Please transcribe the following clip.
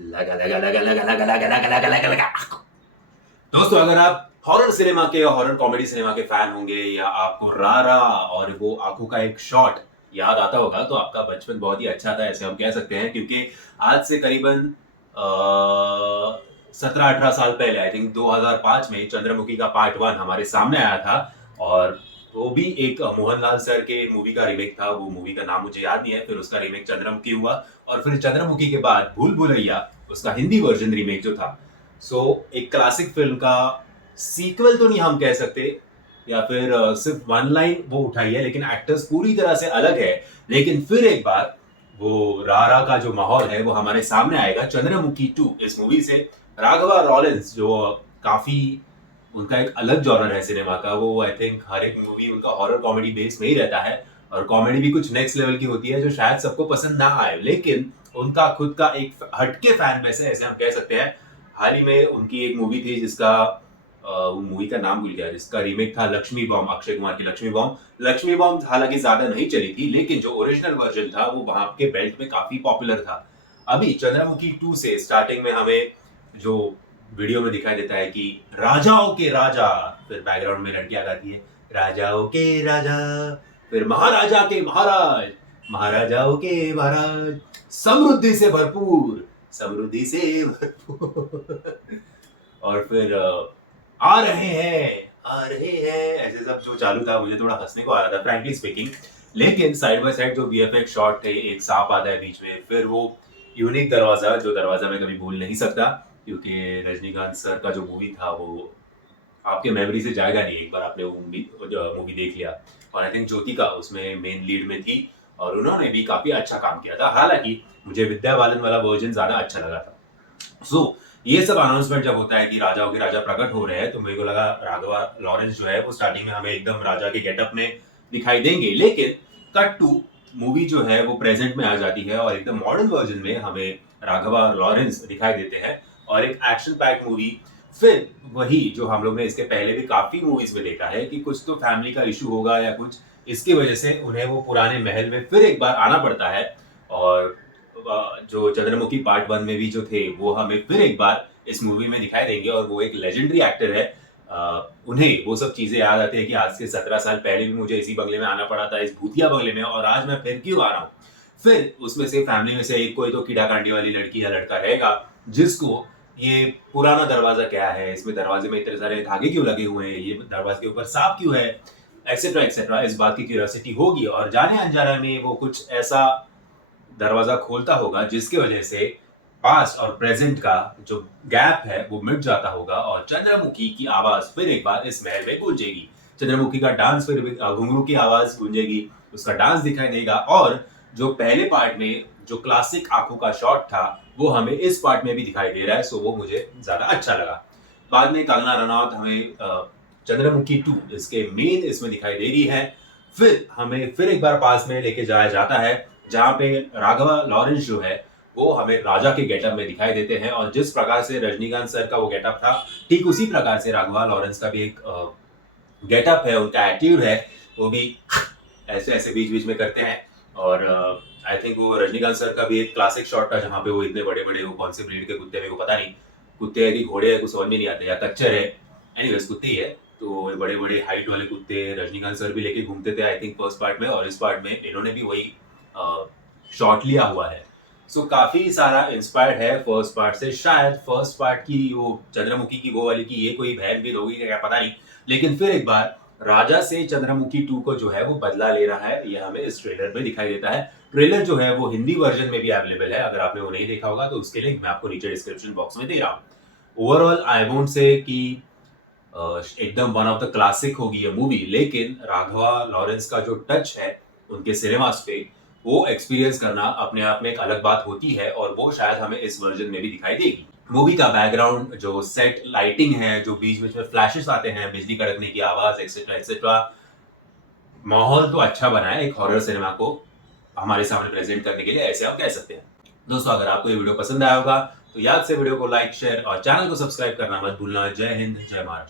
लगा लगा लगा लगा लगा लगा लगा लगा लगा लगा। दोस्तों, अगर आप हॉरर सिनेमा के या हॉरर कॉमेडी सिनेमा के फैन होंगे या आपको रारा और वो आंखों का एक शॉट याद आता होगा तो आपका बचपन बहुत ही अच्छा था, ऐसे हम कह सकते हैं। क्योंकि आज से करीबन 17-18 साल पहले, आई थिंक 2005 में चंद्रमुखी का पार्ट 1 हमारे सामने आया था। और वो भी एक मोहनलाल सर के मूवी का रीमेक था। वो मूवी का नाम मुझे याद नहीं है। फिर उसका रीमेक चंद्रमुखी हुआ और फिर चंद्रमुखी के बाद भूल भुलैया, उसका हिंदी वर्जन रीमेक जो था। एक क्लासिक फिल्म का सीक्वल तो नहीं हम कह सकते, या फिर सिर्फ वन लाइन वो उठाई है, लेकिन एक्टर्स पूरी तरह से अलग है। लेकिन फिर एक बार वो रारा का जो माहौल है वो हमारे सामने आएगा चंद्रमुखी 2 इस मूवी से। राघवा लॉरेंस जो काफी उनका एक अलग जॉनर है सिनेमा का, वो आई थिंक हर एक मूवी उनका हॉरर कॉमेडी बेस में ही रहता है। और कॉमेडी भी कुछ नेक्स्ट लेवल की होती है जो शायद सबको पसंद ना आए, लेकिन उनका खुद का एक हटके फैन बेस है, ऐसे हम कह सकते हैं। हाल ही में उनकी एक मूवी थी जिसका वो मूवी का नाम भूल गया, जिसका रीमेक था लक्ष्मी बॉम्ब, अक्षय कुमार की लक्ष्मी बॉम्ब। लक्ष्मी बॉम्ब हालांकि ज्यादा नहीं चली थी, लेकिन जो ओरिजिनल वर्जन था वो वहां के बेल्ट में काफी पॉपुलर था। अभी चंद्रमुखी 2 से स्टार्टिंग में हमें जो वीडियो में दिखाई देता है कि राजाओं के राजा, फिर बैकग्राउंड में लड़कियां गाती है राजाओं के राजा, फिर महाराजा के महाराज, महाराजाओं के महाराज, समृद्धि से भरपूर, समृद्धि से भरपूर और फिर आ रहे हैं, ऐसे सब जो चालू था मुझे थोड़ा हंसने को आ रहा था फ्रैंकली स्पीकिंग। लेकिन साइड बाय साइड जो वीएफएक्स शॉट थे, एक सांप आता है बीच में, फिर वो यूनिक दरवाजा, जो दरवाजा मैं कभी भूल नहीं सकता क्योंकि रजनीकांत सर का जो मूवी था वो आपके मेमोरी से जाएगा नहीं एक बार आपने वो मूवी देख लिया। और आई थिंक ज्योतिका उसमें मेन लीड में थी और उन्होंने भी काफी अच्छा काम किया था। हालांकि मुझे विद्या बालन वाला वर्जन ज्यादा अच्छा लगा था। ये सब अनाउंसमेंट जब होता है कि राजाओं के राजा प्रकट हो रहे हैं, तो मेरे को लगा राघवा लॉरेंस जो है वो स्टार्टिंग में हमें एकदम राजा के गेटअप में दिखाई देंगे, लेकिन कट टू मूवी जो है वो प्रेजेंट में आ जाती है और एकदम मॉडर्न वर्जन में हमें राघवा लॉरेंस दिखाई देते हैं और एक एक्शन पैक मूवी। फिर वही जो हम लोग ने इसके पहले भी काफी मूवीज में देखा है कि कुछ तो फैमिली का इशू होगा या कुछ इसकी वजह से उन्हें वो पुराने महल में फिर एक बार आना पड़ता है। और जो चंद्रमुखी पार्ट 1 में भी जो थे वो हमें फिर एक बार इस मूवी में दिखाई देंगे और वो एक लेजेंडरी एक्टर है। उन्हें वो सब चीजें याद आती है कि आज से 17 साल पहले भी मुझे इसी बंगले में आना पड़ा था, इस भूतिया बंगले में, और आज मैं फिर क्यों आ रहा हूँ। फिर उसमें से फैमिली में से एक कोई तो कीड़ा कांडी वाली लड़की या लड़का रहेगा जिसको ये पुराना दरवाजा क्या है, इसमें दरवाजे में इतने सारे धागे क्यों लगे हुए हैं, ये दरवाजे के ऊपर सांप क्यों है, एक्सेट्रा एक्सेट्रा, इस बात की क्यूरियोसिटी होगी। और जाने अनजाने में वो कुछ ऐसा दरवाजा खोलता होगा जिसकी वजह से पास्ट और प्रेजेंट का जो गैप है वो मिट जाता होगा और चंद्रमुखी की आवाज फिर एक बार इस महल में गूंजेगी। चंद्रमुखी का डांस, फिर घुंघरू की आवाज गूंजेगी, उसका डांस दिखाई देगा। और जो पहले पार्ट में जो क्लासिक आंखों का शॉट था वो हमें इस पार्ट में भी दिखाई दे रहा है, सो वो मुझे ज्यादा अच्छा लगा। बाद में कंगना रनौत हमें चंद्रमुखी 2 इसके मेन इसमें दिखाई दे रही है। फिर हमें फिर एक बार पास में लेके जाया जाता है जहां पे राघवा लॉरेंस जो है वो हमें राजा के गेटअप में दिखाई देते हैं। और जिस प्रकार से रजनीकांत सर का वो गेटअप था, ठीक उसी प्रकार से राघवा लॉरेंस का भी एक गेटअप है, उनका एटीट्यूड है, वो भी ऐसे ऐसे बीच बीच में करते हैं। और आई थिंक वो रजनीकांत सर का भी एक क्लासिक शॉट था जहां पे वो इतने बड़े बड़े, वो कौन से ब्रीड के कुत्ते मेरे को पता नहीं, कुत्ते है कि घोड़े है कुछ समझ में नहीं आते, या कच्चर है, एनीवेज कुत्ते ही है। तो बड़े बड़े हाइट वाले कुत्ते रजनीकांत सर भी लेके घूमते थे आई थिंक फर्स्ट पार्ट में, और इस पार्ट में इन्होंने भी वही शॉट लिया हुआ है। काफी सारा इंस्पायर्ड है फर्स्ट पार्ट से। शायद फर्स्ट पार्ट की वो चंद्रमुखी की वो वाली की ये कोई बहन भी होगी क्या पता नहीं, लेकिन फिर एक बार राजा से चंद्रमुखी 2 को जो है वो बदला ले रहा है, ये हमें इस ट्रेलर में दिखाई देता है। ट्रेलर जो है वो हिंदी वर्जन में भी अवेलेबल है, अगर आपने वो नहीं देखा होगा तो उसके लिंक मैं आपको नीचे डिस्क्रिप्शन बॉक्स में दे रहा हूँ। ओवरऑल आई वोंट से कि एकदम वन ऑफ द क्लासिक होगी ये मूवी, लेकिन राघवा लॉरेंस का जो टच है उनके सिनेमास पे, वो एक्सपीरियंस करना अपने आप में एक अलग बात होती है और वो शायद हमें इस वर्जन में भी दिखाई देगी। मूवी का बैकग्राउंड, जो सेट लाइटिंग है, जो बीच बीच में फ्लैशेस आते हैं, बिजली कड़कने की आवाज, एक्सेट्रा एक्सेट्रा, माहौल तो अच्छा बना है एक हॉरर सिनेमा को हमारे सामने प्रेजेंट करने के लिए, ऐसे आप कह सकते हैं। दोस्तों, अगर आपको ये वीडियो पसंद आया होगा तो याद से वीडियो को लाइक, शेयर और चैनल को सब्सक्राइब करना मत भूलना। जय हिंद, जय महाराष्ट्र।